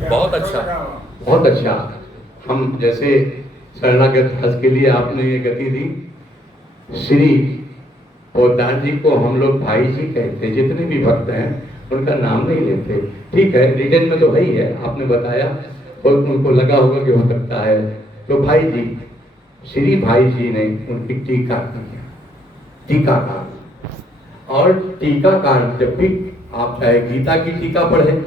बहुत अच्छा, बहुत अच्छा। हम जैसे शरणागत दास के लिए आपने ये गति दी, श्री पोदार जी को हम लोग भाई जी कहते हैं, जितने भी भक्त हैं उनका नाम नहीं लेते। ठीक है, रिटर्न में तो वही है, आपने बताया और उनको लगा होगा कि हो सकता है, तो भाई जी, श्री भाई जी ने उनकी टीका की, टीकाकार। और टीकाकार जब भी आप चाहे गीता की टीका पढ़ें,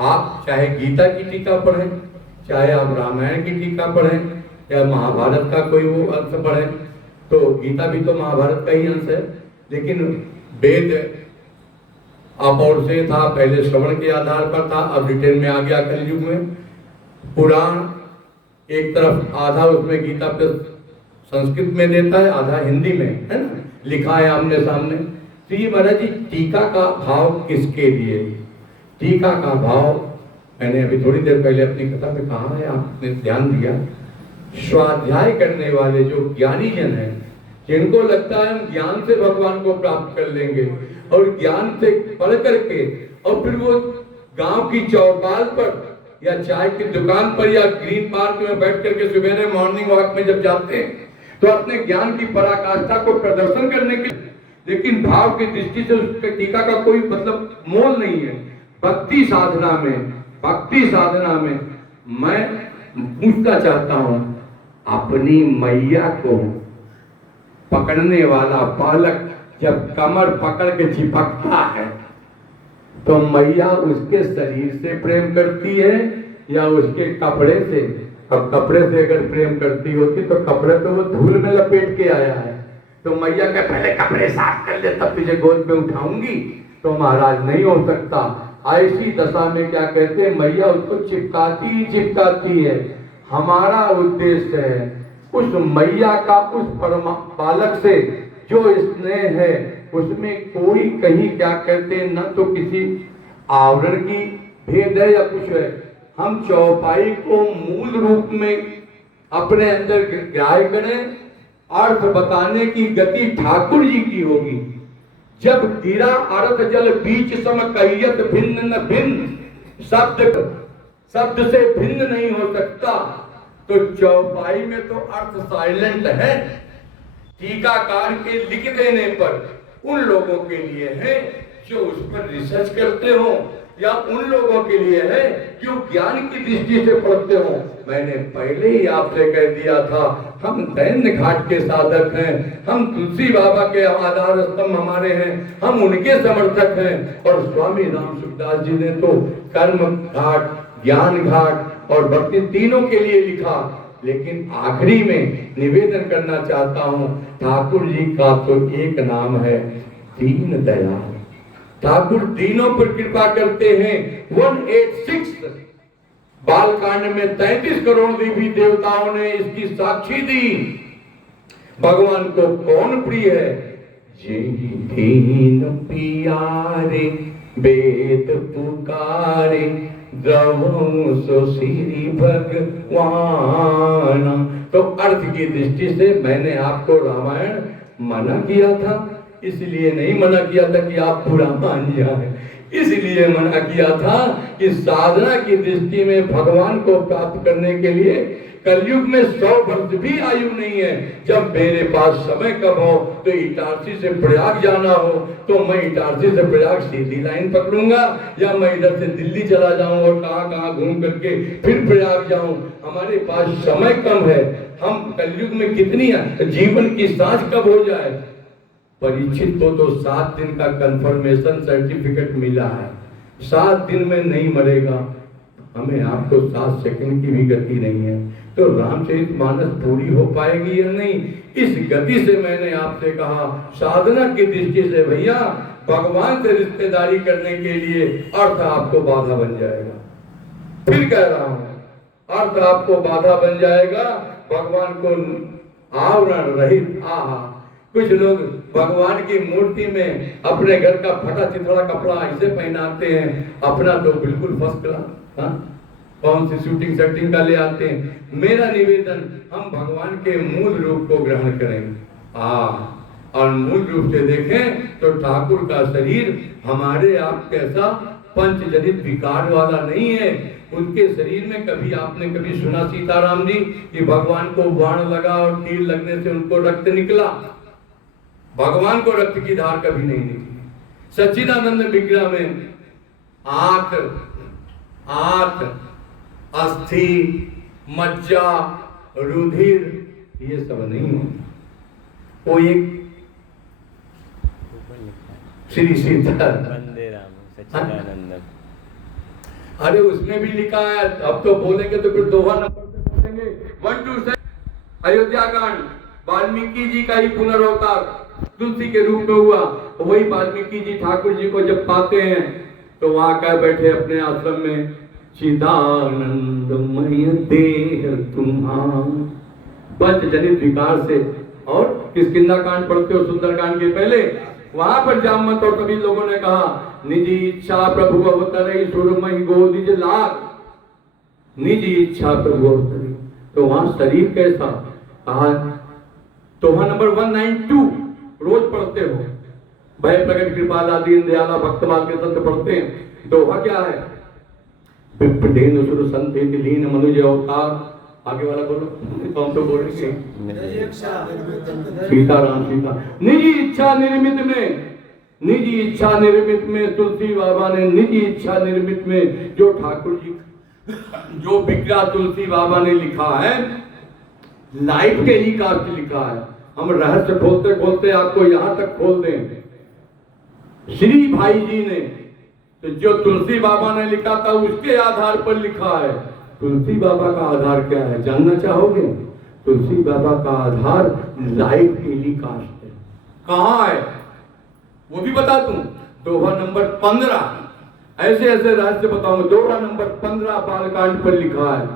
आप चाहे गीता की टीका पढ़ें, चाहे आप रामायण की टीका पढ़ें या महाभारत का कोई वो अंश पढ़ें, तो गीता भी तो महाभारत का ही अंश है, लेकिन वेद अपौर से था, पहले श्रवण के आधार पर था, अब रिटेन में आ गया कलयुग में। पुराण एक तरफ आधा उसमें गीता पे संस्कृत में देता है, आधा हिंदी में, है ना, लिखा है आमने सामने। तो ये महाराज जी टीका का भाव किसके लिए? टीका का भाव मैंने अभी थोड़ी देर पहले अपनी कथा में कहा है, आपने ध्यान दिया। स्वाध्याय करने वाले जो ज्ञानी जन हैं, जिनको लगता है हम ज्ञान से भगवान को प्राप्त कर लेंगे और ज्ञान से पढ़ करके और फिर वो गांव की चौपाल पर या चाय की दुकान पर या ग्रीन पार्क में बैठ करके सवेरे मॉर्निंग वॉक में जब जाते हैं तो अपने ज्ञान की पराकाष्ठा को प्रदर्शन करने के, लेकिन भाव की दृष्टि से उसके टीका का कोई मतलब मोल नहीं है। भक्ति साधना में मैं पूछना चाहता हूं, अपनी मैया को पकड़ने वाला बालक जब कमर पकड़ के चिपकता है तो मैया उसके शरीर से प्रेम करती है या उसके कपड़े से? अब कपड़े से अगर प्रेम करती होती तो कपड़े तो वो धूल में लपेट के आया है, तो मैया के पहले कपड़े साफ कर ले तब तुझे गोद में उठाऊंगी, तो महाराज नहीं हो सकता। ऐसी दशा में क्या कहते हैं, मैया उसको चिपकाती है। हमारा उद्देश्य है उस मैया का उस बालक से जो स्नेह है उसमें कोई कहीं क्या कहते हैं, न तो किसी आवरण की भेद है या कुछ है। हम चौपाई को मूल रूप में अपने अंदर ग्राह्य करें, अर्थ बताने की गति ठाकुर जी की होगी। जब गिरा अर्थ जल बीच सम कहियत भिन्न न भिन्न, शब्द से भिन्न नहीं हो सकता, तो चौपाई में तो अर्थ साइलेंट है। टीकाकार के लिख देने पर उन लोगों के लिए है जो उस पर रिसर्च करते हो, या उन लोगों के लिए है जो ज्ञान की दृष्टि से पढ़ते हो। मैंने पहले ही आपसे कह दिया था, हम दैन्य घाट के साधक हैं, हम तुलसी बाबा के आधार स्तंभ हमारे हैं, हम उनके समर्थक हैं। और स्वामी राम सुखदास जी ने तो कर्म घाट, ज्ञान घाट और भक्ति तीनों के लिए लिखा। लेकिन आखिरी में निवेदन करना चाहता हूं, ठाकुर जी का तो एक नाम है दीन दयाल। ठाकुर दीनों पर कृपा करते हैं। 186 बालकांड में 33 करोड़ देवी देवताओं ने इसकी साक्षी दी। भगवान को कौन प्रिय है? जेहि दीन पियारे वेद पुकारे, द्रवहु सो श्री भगवान। तो अर्थ की दृष्टि से मैंने आपको रामायण मना किया था, इसलिए नहीं मना किया था कि आप पूरा मान जाए, इसलिए मना किया था कि साधना की दृष्टि में भगवान को प्राप्त करने के लिए कलयुग में 100 वर्ष भी आयु नहीं है। जब मेरे पास समय कब हो तो इटारसी से प्रयाग जाना हो तो मैं इटारसी से प्रयाग सीधी लाइन पकड़ूंगा, या मैं इधर से दिल्ली चला जाऊं और कहां घूम करके फिर प्रयाग जाऊं। हमारे पास समय कम है। हम कलयुग में कितनी जीवन की सांस कब हो जाए? परीक्षित को तो 7 दिन का कंफर्मेशन सर्टिफिकेट मिला है, 7 दिन में नहीं मरेगा। हमें आपको 7 सेकंड की भी गति नहीं है, तो रामचरितमानस पूरी हो पाएगी या नहीं? इस गति से मैंने आपसे कहा, साधना की दृष्टि से भैया भगवान से रिश्तेदारी करने के लिए अर्थ आपको बाधा बन जाएगा। फिर कह रहा हूं, अर्थ आपको बाधा बन जाएगा। भगवान को आवरण रहित, कुछ लोग भगवान की मूर्ति में अपने घर का फटा चिथड़ा कपड़ा ऐसे पहनाते हैं, अपना तो बिल्कुल फर्स्ट क्लास, कौन सी शूटिंग सेटिंग का ले आते हैं। मेरा निवेदन, हम भगवान के मूल रूप को ग्रहण करें। और मूल रूप से देखें तो ठाकुर का शरीर हमारे आप कैसा पंचजनित विकार वाला नहीं है। उनके शरीर में कभी आपने कभी सुना सीताराम जी कि भगवान को बाण लगा और तीर लगने से उनको रक्त निकला? भगवान को रक्त की धार कभी नहीं निकली। सच्चिदानंद विग्रह में आंत, अस्थि, मज्जा, रुधिर ये सब नहीं हो। वो एक श्री सीता वंदे राम सच्चिदानंद। अरे उसमें भी लिखा है, अब तो बोलेंगे तो फिर दोहा नंबर से बोलेंगे। 1 2 से अयोध्या कांड, वाल्मीकि जी का ही पुनर्अवतार तुलसी के रूप में हुआ। वही वाल्मीकि जी ठाकुर जी को जब पाते हैं तो वहां कह बैठे अपने आश्रम में, चिदानंदमय देह तुम्हारा, पंचजनित विकार से। और किष्किंधा कांड पढ़ते हो सुंदरकांड के पहले, वहां पर जामवंत और सभी लोगों ने कहा, निजी इच्छा प्रभु अवतरई सुरमई गोदिज लाग, निजी इच्छा प्रभु अवतरई। तो वहां शरीर कैसा कहा? दोहा नंबर 192 रोज पढ़ते हो, भय प्रकट कृपाला दीन दयाला भक्तवाल के संत पढ़ते हैं। दोहा क्या है? विप्रदेन सुर संतेति लीन मनुज अवतार। आगे वाला बोलो, कौन तो बोलेंगे? सीताराम सीता। निजी इच्छा निर्मित में, निजी इच्छा निर्मित में तुलसी बाबा ने, निजी इच्छा निर्मित में जो ठाकुर जी जो विग्रह तुलसी बाबा ने लिखा है, लाइफ टेलीकास्ट लिखा है। हम रहस्य खोलते खोलते आपको यहां तक खोल दें। श्री भाई जी ने तो जो तुलसी बाबा ने लिखा था उसके आधार पर लिखा है। तुलसी बाबा का आधार क्या है जानना चाहोगे? तुलसी बाबा का आधार लाइव टेलीकास्ट है। कहाँ है वो भी बता दूं। दोहा नंबर 15, ऐसे ऐसे रहस्य बताऊंगा। दोहा नंबर 15 बालकांड पर लिखा है,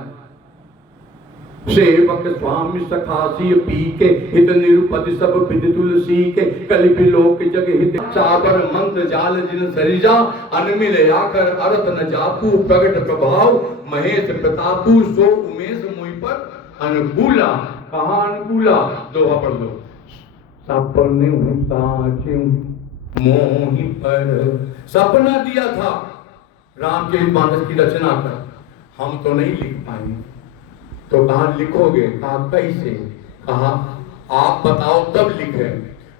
सेवक स्वामी सखासी पी के हित निरुपति सब विद तुलसी के, कलि बिलोक जग हित चाबर मंत्र जाल जिन सरिजा, अनमिल आकर अर्थ न जापू प्रगट प्रभाव महेश प्रतापू, सो उमेश मुहि पर अनुकूला। कहाँ अनुकूला? दोहा पढ़ लो। सपने मोहि पर, सपना दिया था रामचरितमानस की रचना कर, हम तो नहीं लिख पाएंगे। तो कहा लिखोगे? कहा कैसे? कहा आप बताओ तब लिखे।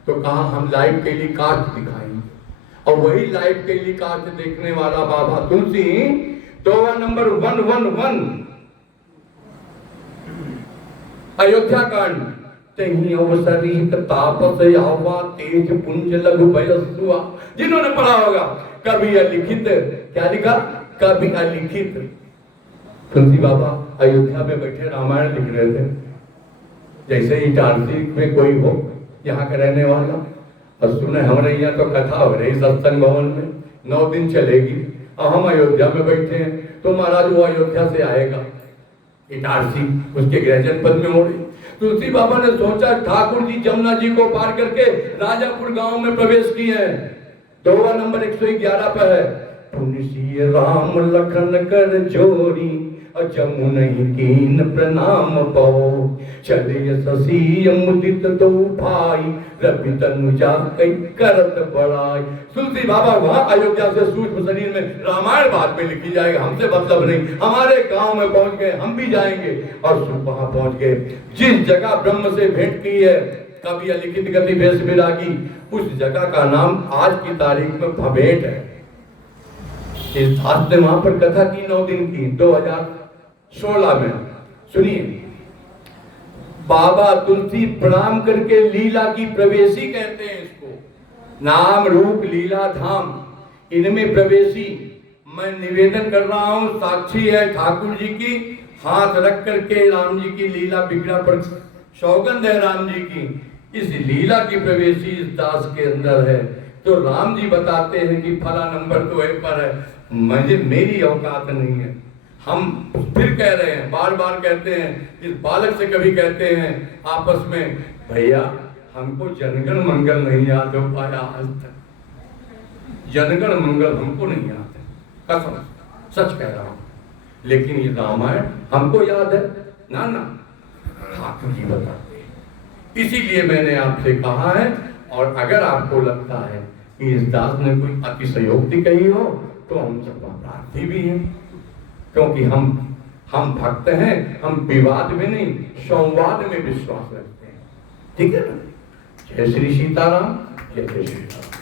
तो कहा हम लाइव टेलीकास्ट दिखाएंगे। और वही लाइव टेलीकास्ट देखने वाला बाबा तुलसी, दोहा नंबर 111 अयोध्या कांड, तहीं अवसरित तापस आवा तेज पुंज लघु भयसुआ। जिन्होंने पढ़ा होगा, कभी अलिखित, क्या लिखा? कभी अलिखित। तुलसी बाबा अयोध्या में बैठे रामायण लिख रहे थे। जैसे ही इटारसी में कोई हो यहाँ का रहने वाला और सुने हमारे यहाँ तो कथा हो रही सत्संग भवन में 9 दिन चलेगी, और हम अयोध्या में बैठे हैं, तो महाराज वो अयोध्या से आएगा इटारसी, उसके गृह जनपद में हो रही। तुलसी बाबा ने सोचा ठाकुर जी जमुना जी को पार करके राजापुर गांव में प्रवेश किए हैं। दोहा नंबर 111 पर है, पुनिसिय राम लखन कर जोड़ी, जमुन कीन प्रणाम पाओ, चले शशि मुदित दो भाई, रवि तनुजा कई करत बड़ाई। तुलसी बाबा वहां अयोध्या से सूक्ष्म शरीर में, रामायण बाद में लिखी जाएगा, हमसे मतलब नहीं। हमारे गांव में पहुंच गए, हम भी जाएंगे। और वहां पहुंच गए जिस जगह ब्रह्म से भेंट की है कभी अलिखित गति भेष विरागी, उस जगह का नाम आज की तारीख में भवेट है। इस दास ने वहां पर कथा की 9 दिन की 2016 में। सुनिए, बाबा तुलसी प्रणाम करके लीला की प्रवेशी कहते हैं इसको, नाम रूप लीला धाम, इनमें प्रवेशी। मैं निवेदन कर रहा हूं, साक्षी है ठाकुर जी की, हाथ रख करके राम जी की लीला विग्रह पर सौगंध है राम जी की, इस लीला की प्रवेशी इस दास के अंदर है। तो राम जी बताते हैं कि फला नंबर तो एक पर है, मुझे मेरी औकात नहीं है। हम फिर कह रहे हैं, बार बार कहते हैं, इस बालक से कभी कहते हैं आपस में, भैया हमको जनगण मंगल नहीं याद हो पाया आज तक, जनगण मंगल हमको नहीं याद है, कसम सच कह रहा हूं। लेकिन ये रामायण हमको याद है ना, ना ठाकुर जी बताते हैं। इसीलिए मैंने आपसे कहा है, और अगर आपको लगता है कि इस दास ने कोई अतिशयोक्ति कही हो तो हम सब अपराधी भी हैं, क्योंकि हम भक्त हैं, हम विवाद में नहीं संवाद में विश्वास रखते हैं। ठीक है ना? जय श्री सीताराम, जय श्री सीताराम।